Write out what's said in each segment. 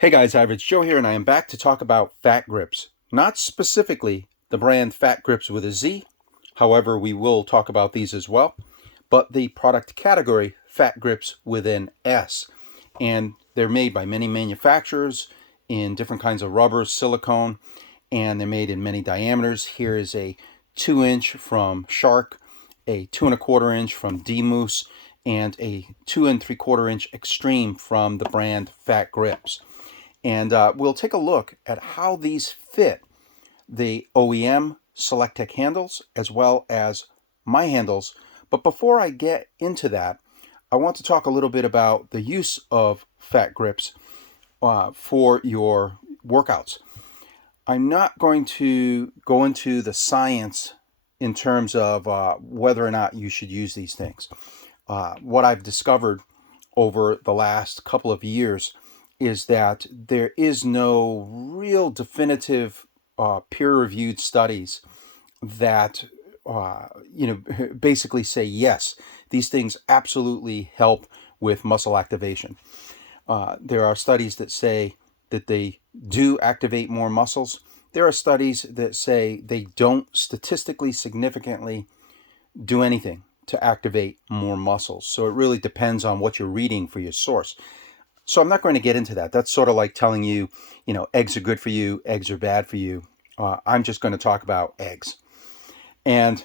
Hey guys, Average Joe here, and I am back to talk about Fat Gripz. Not specifically the brand Fat Gripz with a Z, however we will talk about these as well, but the product category Fat Gripz with an S. And they're made by many manufacturers in different kinds of rubbers, silicone, and they're made in many diameters. Here is a 2-inch from Shark, a 2 1/4 inch from 𝗔𝗩𝗡𝗓, and a 2 3/4 inch Extreme from the brand Fat Gripz. And we'll take a look at how these fit the OEM SelectTech handles as well as my handles. But before I get into that, I want to talk a little bit about the use of Fat Gripz for your workouts. I'm not going to go into the science in terms of whether or not you should use these things. What I've discovered over the last couple of years is that there is no real definitive peer-reviewed studies that basically say yes, these things absolutely help with muscle activation. There are studies that say that they do activate more muscles. There are studies that say they don't statistically significantly do anything to activate more muscles. So it really depends on what you're reading for your source. So I'm not going to get into that. That's sort of like telling you, eggs are good for you, eggs are bad for you. I'm just going to talk about eggs. And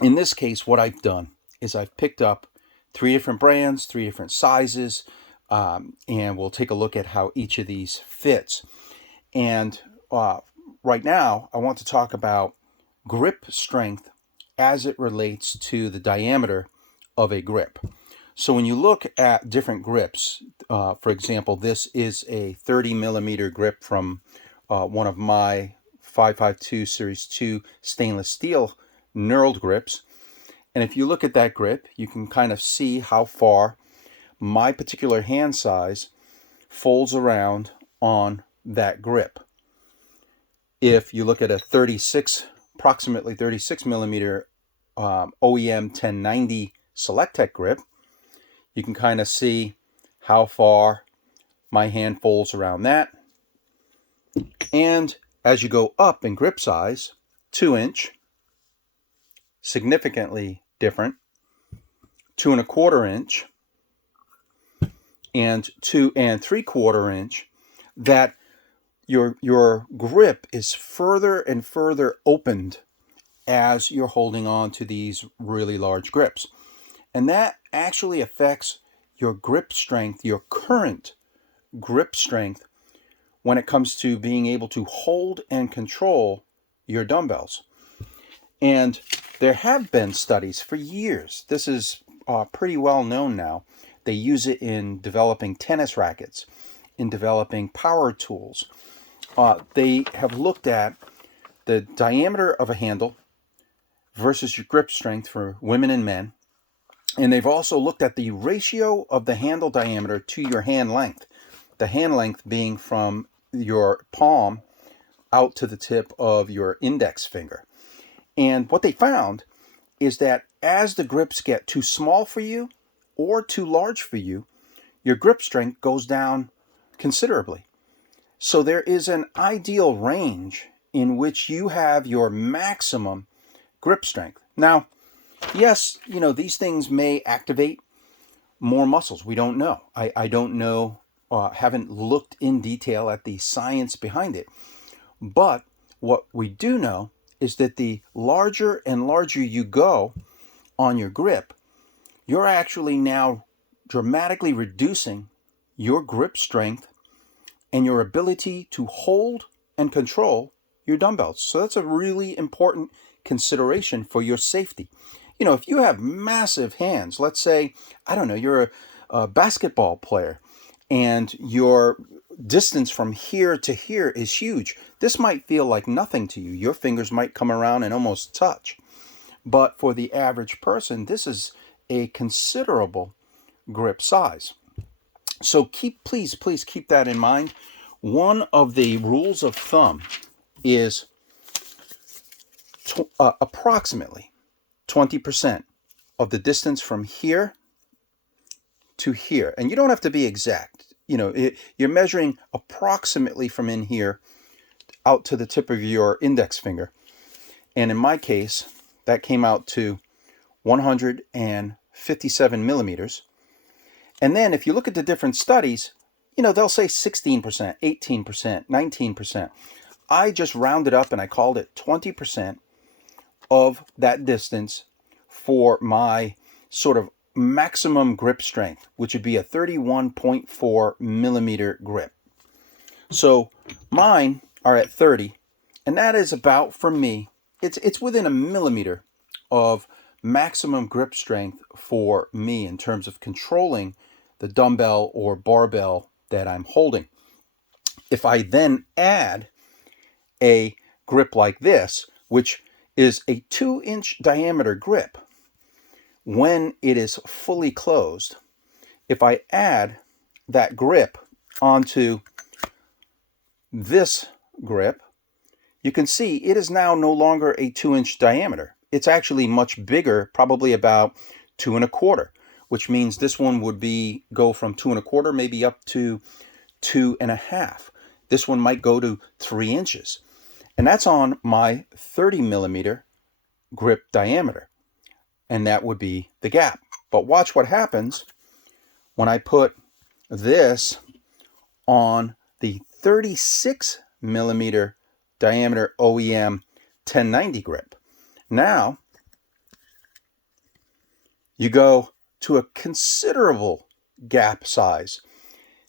in this case, what I've done is I've picked up 3 different brands, 3 different sizes, and we'll take a look at how each of these fits. And right now, I want to talk about grip strength as it relates to the diameter of a grip. So when you look at different grips, for example, this is a 30 millimeter grip from one of my 552 Series 2 stainless steel knurled grips. And if you look at that grip, you can kind of see how far my particular hand size folds around on that grip. If you look at a approximately 36 millimeter OEM 1090 SelectTech grip, you can kind of see how far my hand folds around that. And as you go up in grip size, 2-inch, significantly different, 2 1/4 inch, and 2 3/4 inch, that your grip is further and further opened as you're holding on to these really large grips. And that actually affects your grip strength, your current grip strength, when it comes to being able to hold and control your dumbbells. And there have been studies for years. This is pretty well known now. They use it in developing tennis rackets, in developing power tools. They have looked at the diameter of a handle versus your grip strength for women and men. And they've also looked at the ratio of the handle diameter to your hand length. The hand length being from your palm out to the tip of your index finger. And what they found is that as the grips get too small for you or too large for you, your grip strength goes down considerably. So there is an ideal range in which you have your maximum grip strength. Now, yes, these things may activate more muscles. We don't know. I don't know, haven't looked in detail at the science behind it. But what we do know is that the larger and larger you go on your grip, you're actually now dramatically reducing your grip strength and your ability to hold and control your dumbbells. So that's a really important consideration for your safety. If you have massive hands, let's say, you're a basketball player and your distance from here to here is huge. This might feel like nothing to you. Your fingers might come around and almost touch. But for the average person, this is a considerable grip size. So please keep that in mind. One of the rules of thumb is approximately 20% of the distance from here to here. And you don't have to be exact. you're measuring approximately from in here out to the tip of your index finger. And in my case, that came out to 157 millimeters. And then if you look at the different studies, they'll say 16%, 18%, 19%. I just rounded up and I called it 20% of that distance for my sort of maximum grip strength, which would be a 31.4 millimeter grip. So mine are at 30, and that is about, for me, it's within a millimeter of maximum grip strength for me in terms of controlling the dumbbell or barbell that I'm holding. If I then add a grip like this, which is a 2-inch diameter grip, when it is fully closed, if I add that grip onto this grip, you can see it is now no longer a 2-inch diameter. It's actually much bigger, probably about 2 1/4, which means this one would go from 2 1/4 maybe up to 2 1/2. This one might go to 3 inches. And that's on my 30 millimeter grip diameter. And that would be the gap. But watch what happens when I put this on the 36 millimeter diameter OEM 1090 grip. Now, you go to a considerable gap size.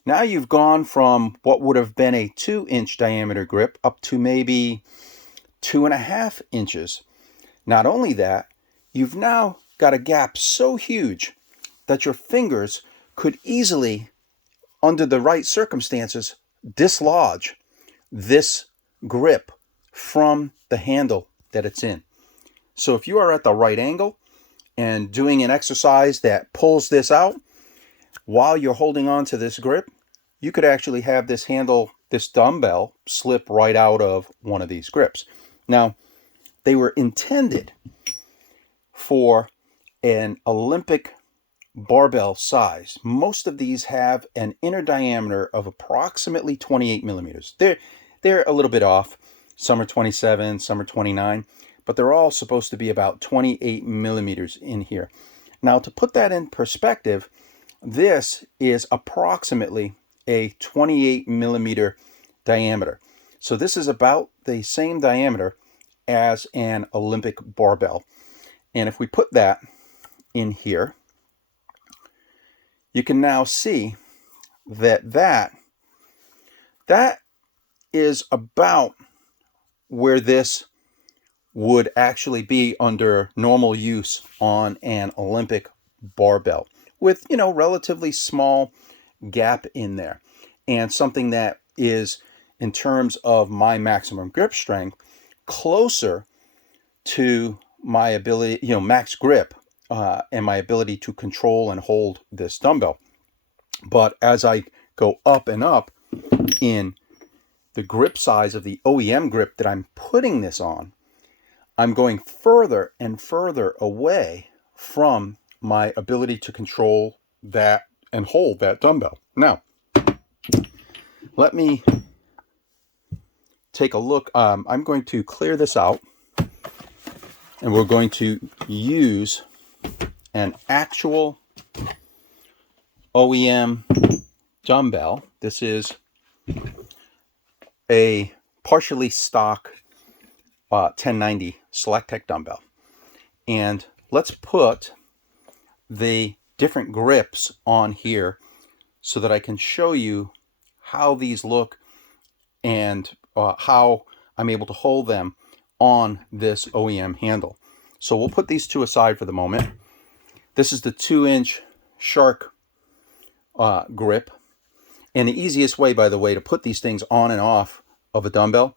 Now you've gone from what would have been a 2-inch diameter grip up to maybe 2 1/2 inches. Not only that, you've now got a gap so huge that your fingers could easily, under the right circumstances, dislodge this grip from the handle that it's in. So if you are at the right angle and doing an exercise that pulls this out while you're holding on to this grip, you could actually have this handle, this dumbbell, slip right out of one of these grips. Now, they were intended for an Olympic barbell size. Most of these have an inner diameter of approximately 28 millimeters. They're a little bit off. Some are 27, some are 29, but they're all supposed to be about 28 millimeters in here. Now, to put that in perspective, this is approximately a 28 millimeter diameter. So this is about the same diameter as an Olympic barbell. And if we put that in here, you can now see that is about where this would actually be under normal use on an Olympic barbell, with, relatively small gap in there, and something that is, in terms of my maximum grip strength, closer to my ability, max grip, and my ability to control and hold this dumbbell. But as I go up and up in the grip size of the OEM grip that I'm putting this on, I'm going further and further away from my ability to control that and hold that dumbbell. Now, let me take a look. I'm going to clear this out, and we're going to use an actual OEM dumbbell. This is a partially stock 1090 SelectTech dumbbell. And let's put the different grips on here so that I can show you how these look and how I'm able to hold them on this OEM handle. So we'll put these two aside for the moment. This is the 2-inch shark grip. And the easiest way, by the way, to put these things on and off of a dumbbell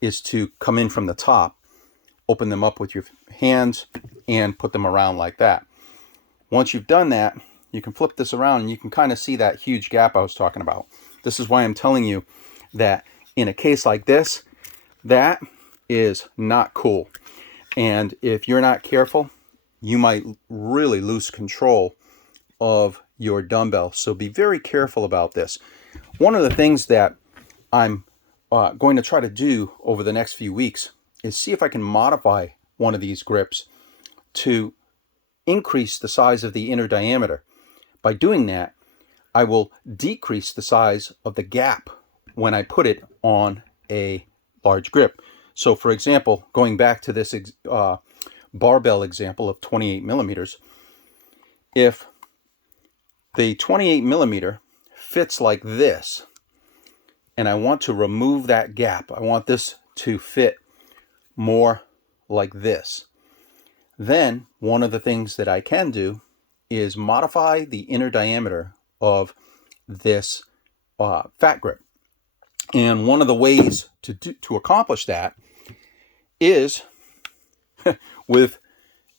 is to come in from the top, open them up with your hands, and put them around like that. Once you've done that, you can flip this around and you can kind of see that huge gap I was talking about. This is why I'm telling you that in a case like this, that is not cool. And if you're not careful, you might really lose control of your dumbbell. So be very careful about this. One of the things that I'm going to try to do over the next few weeks is see if I can modify one of these grips to increase the size of the inner diameter. By doing that, I will decrease the size of the gap when I put it on a large grip. So for example, going back to this barbell example of 28 millimeters, if the 28 millimeter fits like this, and I want to remove that gap, I want this to fit more like this, then one of the things that I can do is modify the inner diameter of this Fat Grip. And one of the ways to accomplish that is with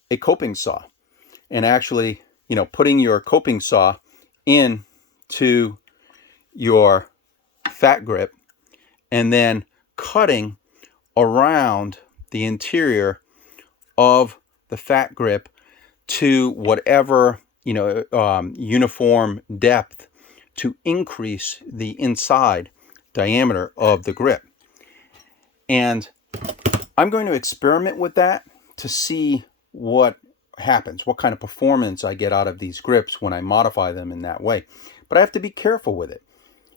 a coping saw, and actually, putting your coping saw into your Fat Grip and then cutting around the interior of the Fat Grip to whatever uniform depth to increase the inside diameter of the grip. And I'm going to experiment with that to see what happens, what kind of performance I get out of these grips when I modify them in that way. But I have to be careful with it,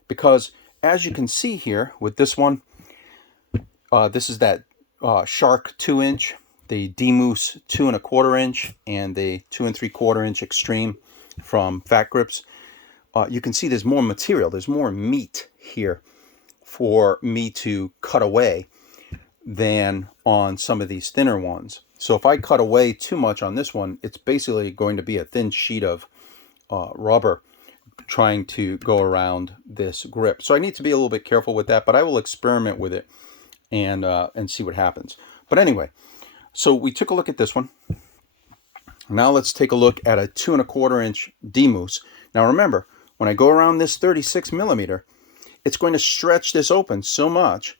because as you can see here with this one, this is that Shark 2-inch, the 𝗔𝗡𝗙𝗢 2¼ inch, and the 2 3/4 inch Extreme from Fat Gripz. You can see there's more material, there's more meat here for me to cut away than on some of these thinner ones. So if I cut away too much on this one, it's basically going to be a thin sheet of rubber trying to go around this grip. So I need to be a little bit careful with that, but I will experiment with it and see what happens. But anyway, so we took a look at this one. Now let's take a look at a 2 1/4 inch 𝗔𝗡𝗙. Now remember, when I go around this 36 millimeter, it's going to stretch this open so much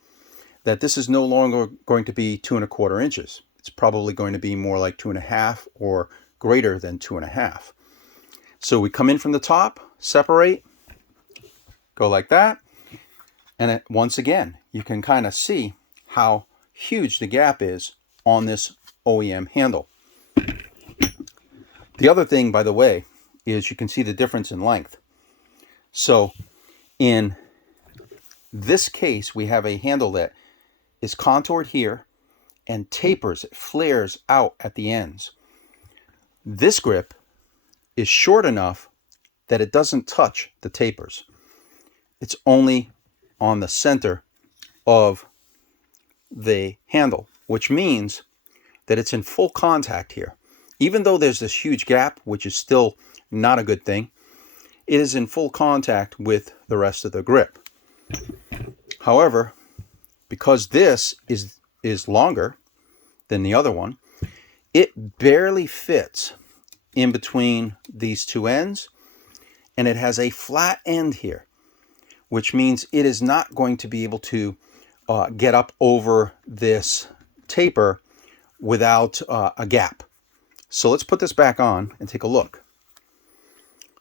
that this is no longer going to be 2 1/4 inches. It's probably going to be more like 2½ or greater than 2½. So we come in from the top, separate, go like that, and once again, you can kind of see how huge the gap is on this OEM handle. The other thing, by the way, is you can see the difference in length. So in this case, we have a handle that is contoured here and tapers, it flares out at the ends. This grip is short enough that it doesn't touch the tapers. It's only on the center of the handle, which means that it's in full contact here. Even though there's this huge gap, which is still not a good thing, it is in full contact with the rest of the grip. However, because this is longer than the other one, it barely fits in between these two ends, and it has a flat end here, which means it is not going to be able to get up over this taper without a gap. So let's put this back on and take a look.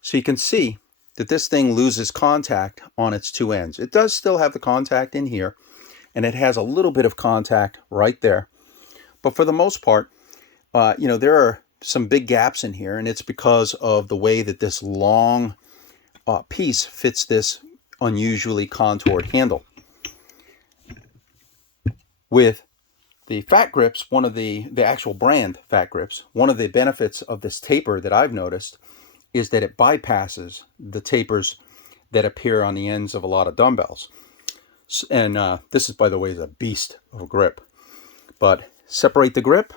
So you can see that this thing loses contact on its two ends. It does still have the contact in here, and it has a little bit of contact right there. But for the most part, there are some big gaps in here, and it's because of the way that this long piece fits this unusually contoured handle. With the Fat Gripz, one of the actual brand Fat Gripz, one of the benefits of this taper that I've noticed is that it bypasses the tapers that appear on the ends of a lot of dumbbells. And this is, by the way, is a beast of a grip. But separate the grip,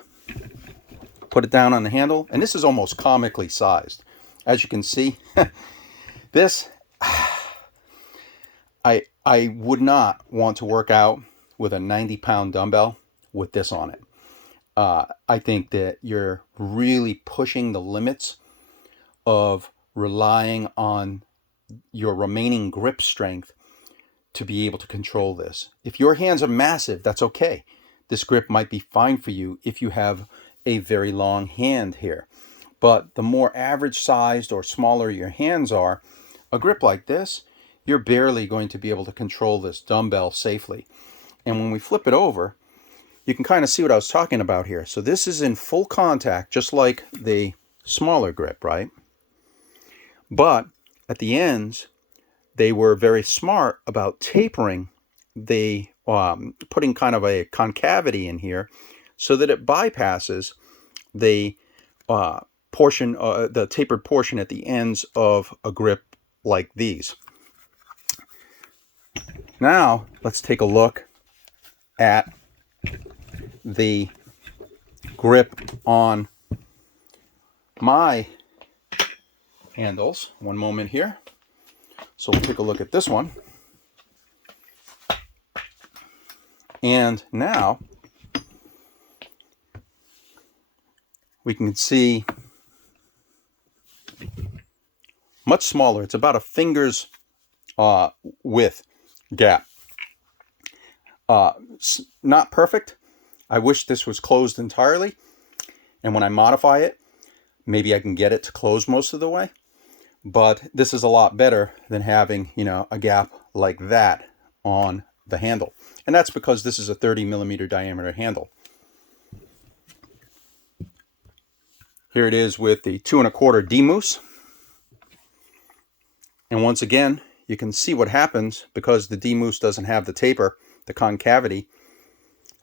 put it down on the handle, and this is almost comically sized. As you can see, this, I would not want to work out with a 90-pound dumbbell with this on it. I think that you're really pushing the limits of relying on your remaining grip strength to be able to control this. If your hands are massive, that's okay. This grip might be fine for you if you have a very long hand here. But the more average sized or smaller your hands are, a grip like this, you're barely going to be able to control this dumbbell safely. And when we flip it over, you can kind of see what I was talking about here. So this is in full contact, just like the smaller grip, right? But at the ends, they were very smart about tapering the, putting kind of a concavity in here so that it bypasses the the tapered portion at the ends of a grip like these. Now, let's take a look at the grip on my handles. One moment here. So we'll take a look at this one. And now we can see much smaller. It's about a finger's width gap. Not perfect. I wish this was closed entirely. And when I modify it, maybe I can get it to close most of the way. But this is a lot better than having, you know, a gap like that on the handle. And that's because this is a 30mm diameter handle. Here it is with the 2 1/4 𝗔𝗡𝗙𝗢. And once again, you can see what happens because the 𝗔𝗡𝗙 doesn't have the taper, the concavity.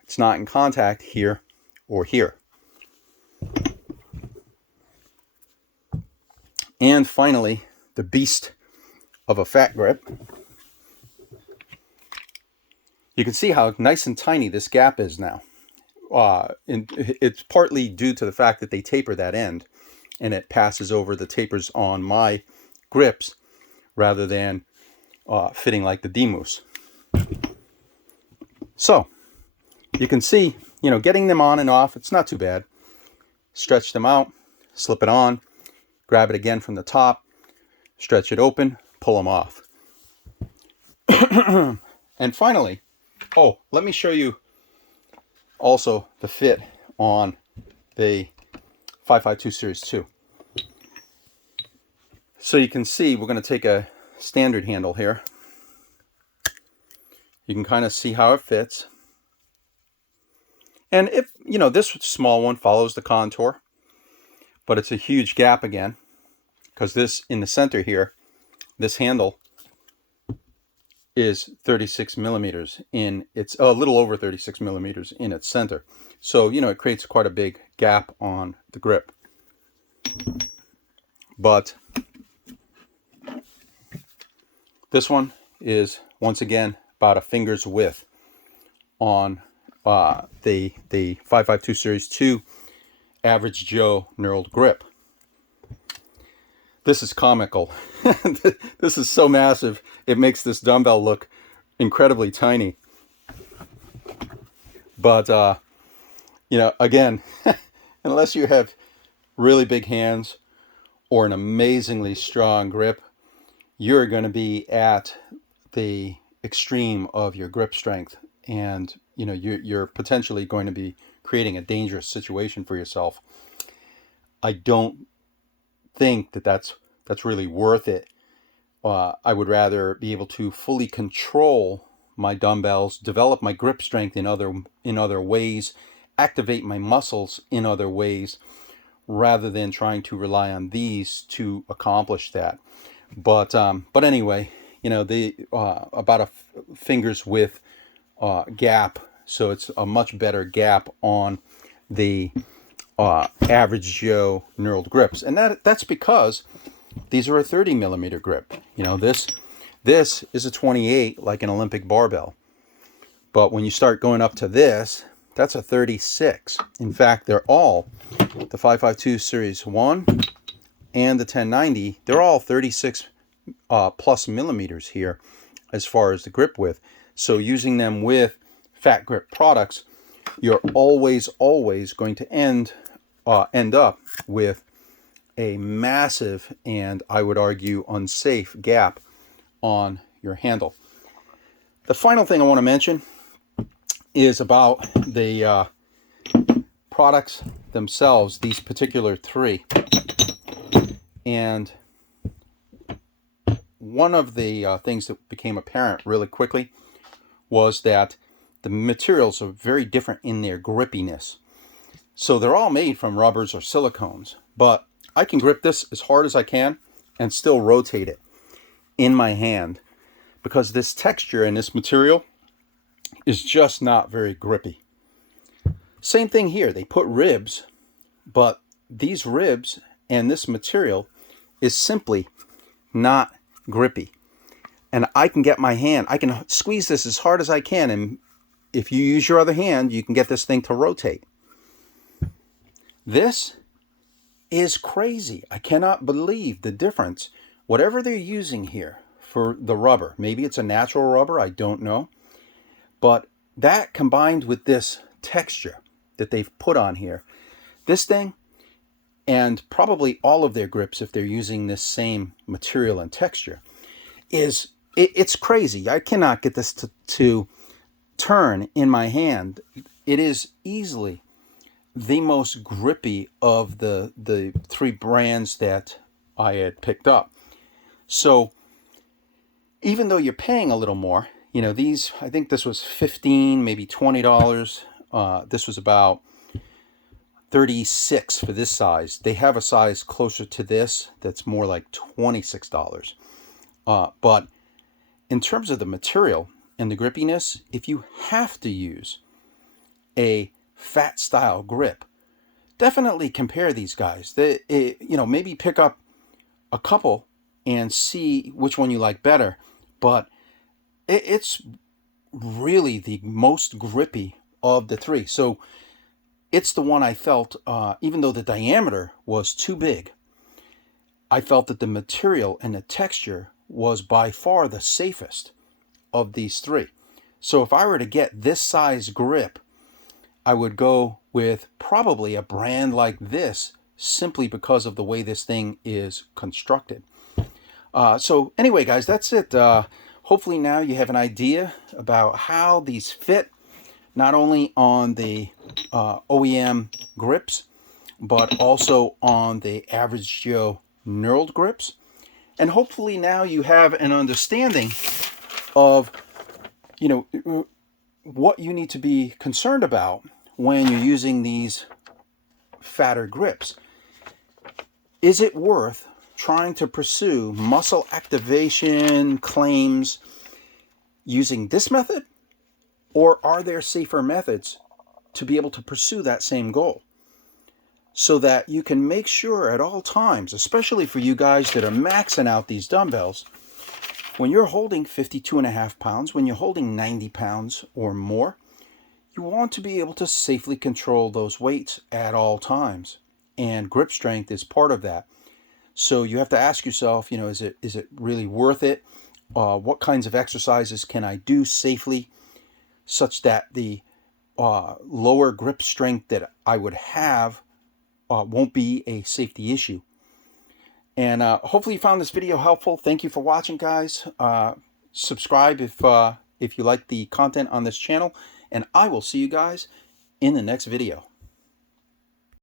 It's not in contact here or here. And finally, the beast of a Fat Grip. You can see how nice and tiny this gap is now. And it's partly due to the fact that they taper that end and it passes over the tapers on my grips rather than fitting like the 𝗔𝗡𝗙. So you can see, you know, getting them on and off, it's not too bad. Stretch them out, slip it on, grab it again from the top, stretch it open, pull them off. And finally, oh, let me show you also the fit on the 552 Series 2. So you can see we're going to take a standard handle here. You can kind of see how it fits. And if, you know, this small one follows the contour, but it's a huge gap again, because this in the center here, this handle is 36mm in its, a little over 36mm in its center. So, you know, it creates quite a big gap on the grip. But this one is, once again, about a finger's width on the 552 Series 2 average Joe knurled grip. This is comical. This is so massive, it makes this dumbbell look incredibly tiny. But, you know, again, unless you have really big hands or an amazingly strong grip, you're going to be at the extreme of your grip strength. And, you know, you're potentially going to be creating a dangerous situation for yourself. I don't think that that's really worth it. I would rather be able to fully control my dumbbells, develop my grip strength in other ways, activate my muscles in other ways, rather than trying to rely on these to accomplish that. But anyway, you know, the about a finger's width gap, so it's a much better gap on the average Joe knurled grips, and that's because these are a 30mm grip. You know, this is a 28, like an Olympic barbell. But when you start going up to this, that's a 36. In fact, they're all, the 552 Series 1 and the 1090, they're all 36 plus millimeters here as far as the grip width. So using them with Fat Grip products, you're always going to end up with a massive, and I would argue unsafe, gap on your handle. The final thing I want to mention is about the products themselves, these particular three. And one of the things that became apparent really quickly was that the materials are very different in their grippiness. So they're all made from rubbers or silicones, but I can grip this as hard as I can and still rotate it in my hand because this texture and this material is just not very grippy. Same thing here. They put ribs, but these ribs and this material is simply not grippy. And I can get my hand, I can squeeze this as hard as I can, and if you use your other hand, you can get this thing to rotate. This is crazy. I cannot believe the difference. Whatever they're using here for the rubber, maybe it's a natural rubber, I don't know. But that combined with this texture that they've put on here, this thing, and probably all of their grips, if they're using this same material and texture, it's crazy. I cannot get this to turn in my hand. It is easily the most grippy of the three brands that I had picked up. So even though you're paying a little more, you know, these, I think this was $15, maybe $20. This was about $36 for this size. They have a size closer to this that's more like $26. But in terms of the material and the grippiness, if you have to use a fat style grip, definitely compare these guys. You know, maybe pick up a couple and see which one you like better. But it's really the most grippy of the three. So it's the one I felt, even though the diameter was too big, I felt that the material and the texture was by far the safest of these three. So if I were to get this size grip, I would go with probably a brand like this simply because of the way this thing is constructed. So anyway, guys, that's it. Hopefully now you have an idea about how these fit, not only on the OEM grips, but also on the average Joe knurled grips. And hopefully now you have an understanding of, you know, what you need to be concerned about when you're using these fatter grips. Is it worth trying to pursue muscle activation claims using this method? Or are there safer methods to be able to pursue that same goal? So that you can make sure at all times, especially for you guys that are maxing out these dumbbells, when you're holding 52.5 pounds, when you're holding 90 pounds or more, you want to be able to safely control those weights at all times. And grip strength is part of that. So you have to ask yourself, you know, is it really worth it? What kinds of exercises can I do safely such that the lower grip strength that I would have won't be a safety issue? And hopefully you found this video helpful. Thank you for watching, guys. Subscribe if you like the content on this channel, and I will see you guys in the next video.